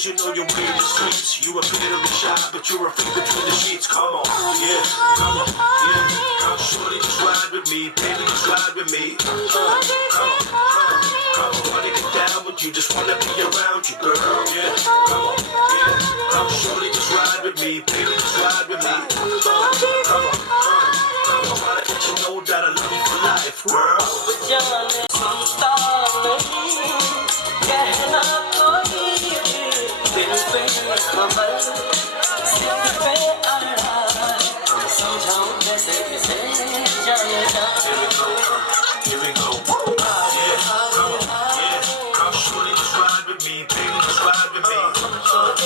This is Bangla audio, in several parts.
cause you know you're weird in the streets. You appear to be shy, but you're a freak between the sheets. Come on, yeah, come on, yeah. Come shorty, just ride with me, baby, just ride with me. Come on, wanna get down with you, just wanna be around you, girl. Yeah, come on, yeah. Come shorty, just ride with me, baby, just ride with me. Come on, wanna let you know that I love you for life, girl. कहना कोई दिल पे खबर सिर पे आया समझाऊं कैसे किसे जाने जा Here we go, yeah, come on, yeah, come shorty, just ride with me, baby, just ride with me. Come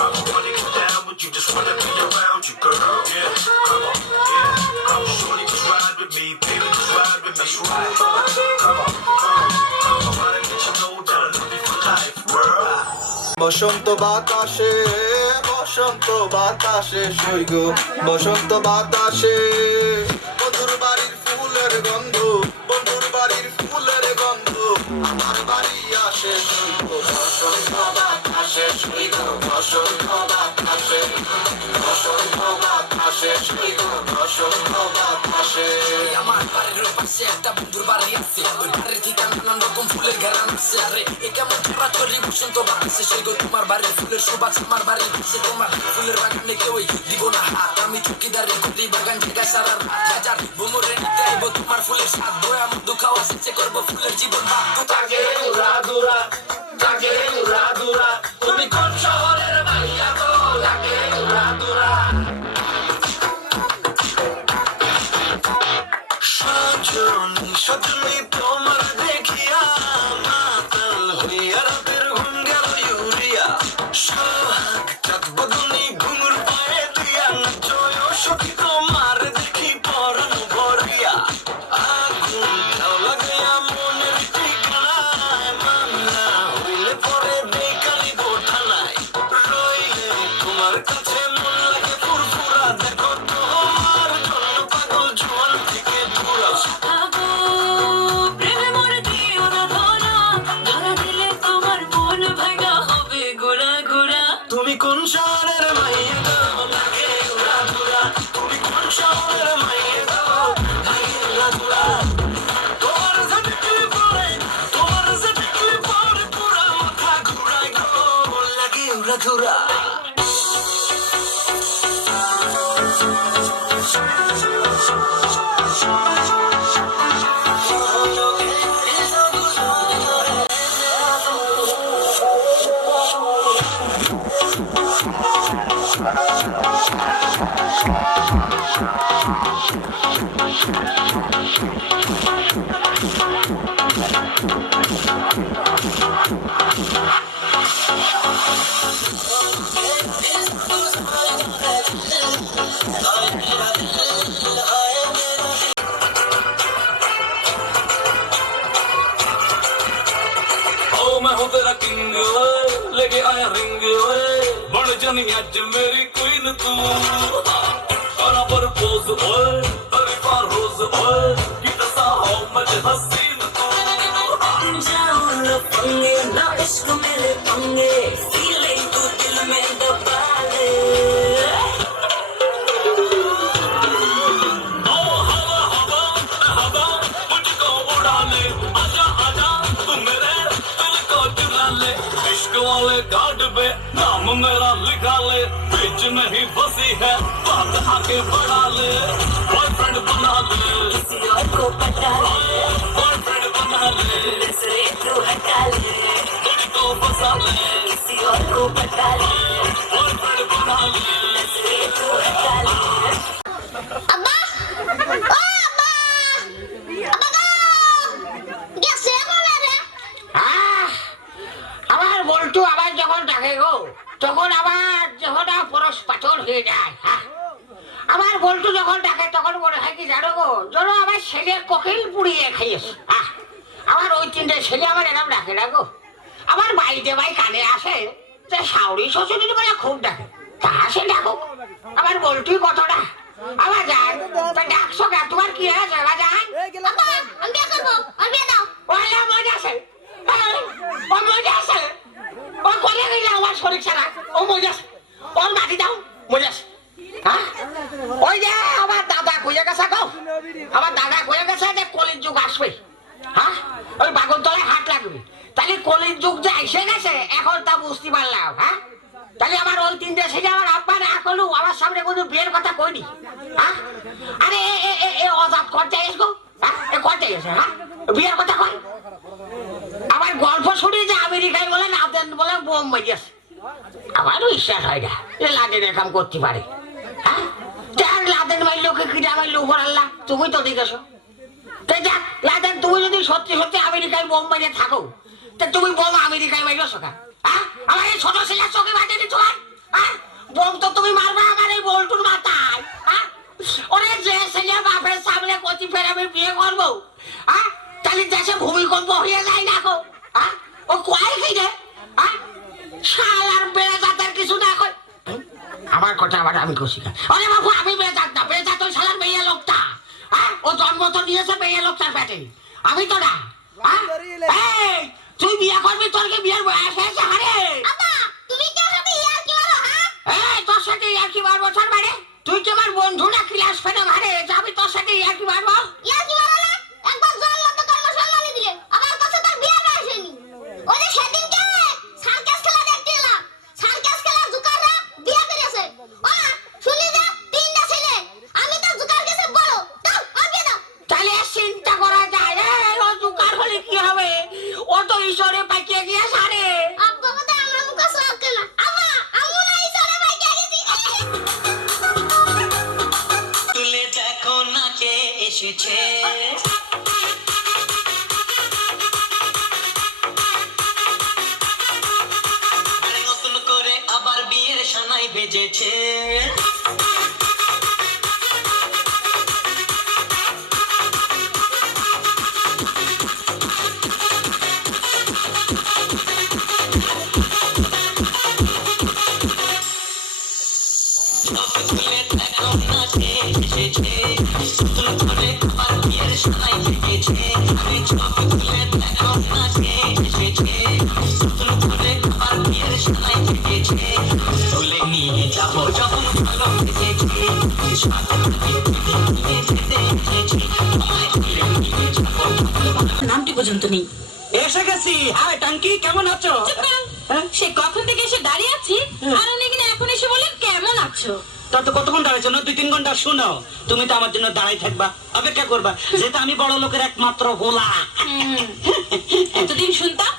on, wanna get down with you, just wanna be around you, girl. Yeah, come on, yeah, come shorty, just ride with me, baby, just ride with me. That's right, come on. বসন্ত বাতাসে সৈগ বসন্ত বাতাসে বন্ধুর বাড়ির ফুলের গন্ধ আমার বাড়ি আসে সৈগ বসন্ত বাতাসে সৈগ বসন্ত বাতাসে সৈগ বসন্ত বাতাসে আমার বাড়ির পাশে একটা বন্ধুর বাড়ি আছে ওই বাড়ির থেকে নানান রকম ফুলের ঘেরান আছে আরে এ কেমন করি বসন্ত বাতাসে সৈগ তোমার বাড়ির ফুলের সুবাস আমার বাড়ির পাশে তোমার ফুলের বাগানে কেউই দিব না হাত আমি চুকিদারি করি বাগান থেকে সারা রাত বুমরে নিতে আইব তোমার ফুলের স্বাদ দয়া মধু খাওয়া শেষে করবো ফুলের জীবন তাকে উড়া দুরা তুমি কোন শহরের মাইয়া গো তাকে উড়া দুরা সজনী তোমার দেখিয়া মাতাল হইয়া রাতের ঘুম গেল ইউরিয়া সোহাগ চাঁদ বদনি ঘুঙুর পায়ে দিয়া নাচয় সখী তোমার দেখি পরাণ ভরিয়া আগুন ঠাও লাগাইয়া মনের ঠিকানায় মামলা হইলে পরে বেকালি গোঠানায় রইলে তোমার কাছে মন লাগে ফুরফুরা দেখো তোমার জন্য পাগল জোয়ান থেকে দূরা তুমি কোন শহরের মাইয়া গো লাগে উড়া দুরা তুমি কোন শহরের মাইয়া গো লাগে উড়া দুরা তোমার যে দেখলে পরে পুরা মাথা ঘুরায় গো লাগে উড়া দুরা मैं हूँ तेरा किंग लेके आया रिंग बड़ जानी अज मेरी क्वीन तू करा पर पोज तरीफा रोज की दसा हो मज हसीन तू जाओ न पंगे ना इश्क मेरे पंगे फीलिंग तू दिल में दबा ले मुझको उड़ा ले आजा आजा तू मेरे इश्क वाले कार्ड पे नाम मेरा लिखा ले बीच नहीं फंसी है बात आगे बढ़ा ले बॉयफ्रेंड बना ले किसी और को पटा ले बॉयफ्रेंड बना ले दूसरे को हटा ले मुझको फंसा ले किसी और को पटा ले बॉयफ्रेंड बना ले दूसरे को हटा ले अब्बा ओ अब्बा গেছে বাবারে আমার বলটু আবার যখন ডাকে গো তখন আবার যখন পরশ পাথর হয়ে যায় আমার বলটু যখন ডাকে তখন মনে হয় কি জানো গো যেন আমার ছেলে কোকিল পুড়িয়ে খাইয়েছে আমার ওই তিনটে ছেলে আমার এরকম ডাকে না গো আমার বাড়িতে ভাই কানে আসে যে শাওরি শ্বশুরির বলে খুব ডাকে তা সে ডাকুক আমার বলটুই কতটা আবার যান ডাকছো কেন তোমার কি আছে আবার যান আমি বিয়ে করবো আমি বিয়ে দাও ওইলা মজা আছে ও মজা আছে ও শরীর ছাড়া ও মজাস ওর মাটি দাও মজাস হ্যাঁ ওই যে আমার দাদা কইয়া গেছে গো আমার দাদা কইয়া গেছে যে কলির যুগ আসবে হ্যাঁ ওই বাগনতলায় হাট লাগবে তাহলে কলির যুগ যে এসে গেছে এখন তা বুঝতে পারলাম হ্যাঁ তাহলে আমার ওই তিন দেশে যে আমার আব্বা না করলু আমার সামনে কোনো বিয়ের কথা কইনি হ্যাঁ আরে এ অজাত করতে এসবো হ্যাঁ এ করতে গেছে হ্যাঁ বিয়ের কথা কই আমার গল্প শুনি যে আমেরিকায় বলে না দেন বলে বোম বাজিয়েছে আমারও বিশ্বাস হয় না এ লাদেন এরকম করতে পারে হ্যাঁ তার লাদেন মাইলোকে কিনা মাইলো উপর আল্লাহ তুমি তো দেখেছো তাই যাক লাদেন তুমি যদি সত্যি সত্যি আমেরিকায় বোম বাজিয়ে থাকো তা তুমি বোম আমেরিকায় মাইলো সকা হ্যাঁ আমার এই ছোট ছেলের চোখে বাজেনি তোমার হ্যাঁ বোম তো তুমি মারবা আমার এই বল্টুর মাথায় হ্যাঁ ওরে যে ছেলে বাপের সামনে কচি ফের আমি বিয়ে করবো হ্যাঁ তাহলে দেশে ভূমিকম্প হয়ে যায় না গো হ্যাঁ ও কয় কি রে হ্যাঁ শালার বেজাতের কিছু না কই আমার কথা আবার আমি খুশি না আরে বাবু আমি বেজাত না বেজাত ওই শালার মেয়ে লোকটা হ্যাঁ ও জন্ম তো নিয়েছে মেয়ে লোকটার পেটে আমি তো না হ্যাঁ এই তুই বিয়ে করবি তোর কি বিয়ের বয়স হয়েছে আরে আব্বা তুমি কি সাথে ইয়ার কি মারো হ্যাঁ এই তোর সাথে ইয়ার কি মারবো তোর মানে তুই কি আমার বন্ধু না ক্লাস ফেলে মারে যাবি তোর সাথে ইয়ার কি মারবো ইয়ার কি মারো না একবার জন্ম তো কর্মসংস্থানে দিলে আমার কাছে তার বিয়ে আসেনি ওই যে সেদিনকে সার্কাস খেলা দেখতে এলাম সার্কাস খেলার জুকাররা বিয়ে করেছে ও শুনি যা তিনটা ছেলে আমি তো জুকার কাছে বড় দাও আগে দাও তাহলে চিন্তা করা যায় রে ও জুকার হলে কি হবে ও তো ঈশ্বরে পাকিয়ে গিয়ে সারে আব্বা কথা আমার মুখ সাথে না আম্মা আমু না ইসারে ভাই গেছি তুলে দেখো না কে এসেছে আরে নতুন করে আবার বিয়ের সানাই বেজেছে তুলে দেখো না কে এসেছে নতুন করে আবার বিয়ের সানাই বেজেছে আরে ছবি তুলে দেখো না কে এসেছে নতুন করে আবার বিয়ের সানাই বেজেছে তুলে নিয়ে যাবো যখন ভালো বেজেছে সাথে নিয়ে যেতে এসেছে তুলে নিয়ে যাবো নামটি পর্যন্ত নেই। এসে গেছি হাই টাঙ্কি কেমন আছো সে কখন থেকে এসে দাঁড়িয়ে আছি আর উনি কিনা এখন এসে বলেন কেমন আছো। তা তো কতক্ষণ দাঁড়াইছো না 2-3 ঘন্টা শুনো তুমি তো আমার জন্য দাঁড়াই থাকবা অপেক্ষা করবা যেহেতু আমি বড় লোকের একমাত্র ভোলা এতদিন শুনতাম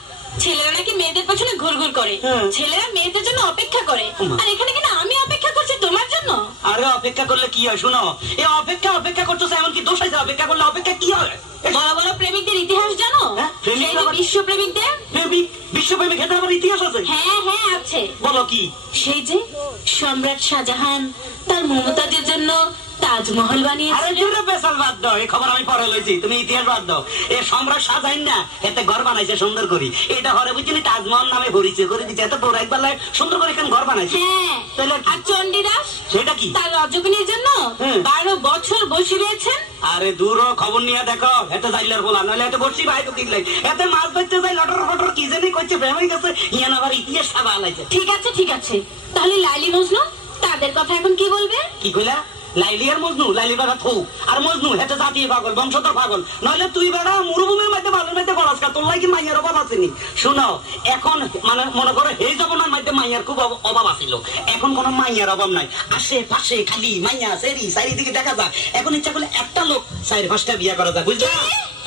ছেলেরা নাকি মেয়েদের পেছনে ঘুরঘুর করে, ছেলেরা মেয়েদের জন্য অপেক্ষা করে, আর এখানে কিনা আমি অপেক্ষা করছি তোমার জন্য। আরে অপেক্ষা করলে কি হয় শুনো এই অপেক্ষা করতেছে এমন কি দোষ আছে অপেক্ষা করলে অপেক্ষা কি হয় বড় বড় প্রেমিকদের ইতিহাস জানো? প্রেমিক আবার- বিশ্ব প্রেমিকদের বিশ্বপ্রেমিক ক্ষেত্রে আমার ইতিহাস আছে হ্যাঁ হ্যাঁ আছে। বলো কি সেই যে সম্রাট শাহজাহান তার মমতাজের জন্য তাজমহল আরে বানিয়েছিলেন। দূরে বেসাল বাদ দাও এই খবর আমি পরে লইছি তুমি ইতিহাস বাদ দাও এ সম্রাট শাহজাহান না এতে ঘর বানাইছে সুন্দর করে এটা হরে বুঝছিনি তাজমহল নামে ভরিছে করে দিচ্ছে এত বড় একবার সুন্দর করে এখানে ঘর বানাইছে হ্যাঁ তাহলে আর চণ্ডীদাস সেটা কি তার রজকিনীর জন্য 12 বছর বসে রয়েছেন। আরে দূর খবর নিয়ে দেখো এত যাইলার বলা নইলে এত বসছি ভাই তো কিনলাই এত মাছ ধরতে যাই লটর ফটর কি জানি করছে প্রেমিক গেছে ইয়ান আবার ইতিহাস সাবা আলাইছে ঠিক আছে তাহলে লাইলি মজনু তাদের কথা এখন কি বলবে? কি কইলা লাইলি আর মজনু লাইলি বেড়া থু আর মজনু হেতে জাতীয় পাগল বংশধর পাগল নইলে তুই বেড়া মরুভূমির মধ্যে বালুর মধ্যে গড়াস কা তোর লাগি মাইয়ার অভাব আসেনি শুনো এখন মানে মনে করো এই জমানার মধ্যে মাইয়ার খুব অভাব আছিল এখন কোনো মাইয়ার অভাব নাই আশেপাশে খালি মাইয়া সেরি চারিদিকে দেখা যায় এখন ইচ্ছা করলে একটা লোক 4-5টা বিয়ে করা যায় বুঝলা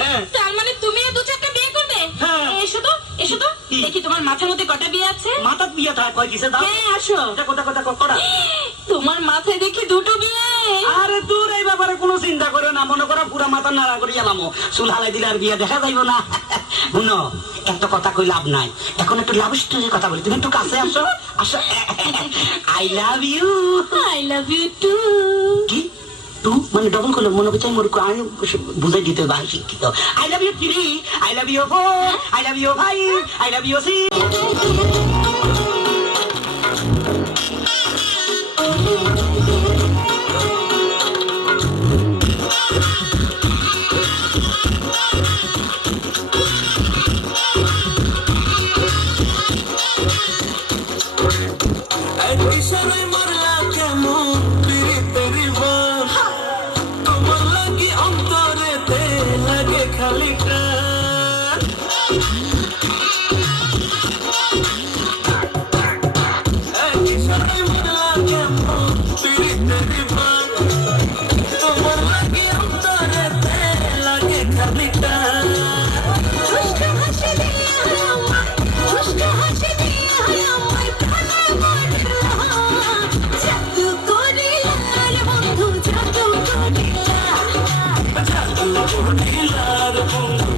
হ্যাঁ তার মানে তুমি 2-4টা বিয়ে করবে? হ্যাঁ। এসো তো কি? দেখি তোমার মাথার মধ্যে কটা বিয়ে আছে। মাথার বিয়ে থাকে কয় কিসে দাও হ্যাঁ আসো। কথা করা তোমার মাথায় দেখি 2টো বিয়ে। আরে দূর এই ব্যাপারে কোনো চিন্তা করো না মনে করো পুরা মাথা নাড়া করে এলামো চুল হালাই দিলে আর বিয়ে দেখা যাইব না শুনো একটা কথা কই লাভ নাই এখন একটু লাভ স্টোরির কথা বলি তুমি একটু কাছে আসো আই লাভ ইউ টু। কি টু মানে ডবল করলো মনে করছে আমি আমি বুঝাই দিতে ভাই শিক্ষিত I love you 3 I love you 4 I love you 5 I love you 6 তোমার লাগে অন্তরেতে লাগে খানিকটা দুষ্টু হাসি দিয়ে আমার দুষ্টু হাসি দিয়ে আমার প্রাণে মরলো জাদু করিলা রে বন্ধু জাদু করিলা জাদু করিলার বন্ধু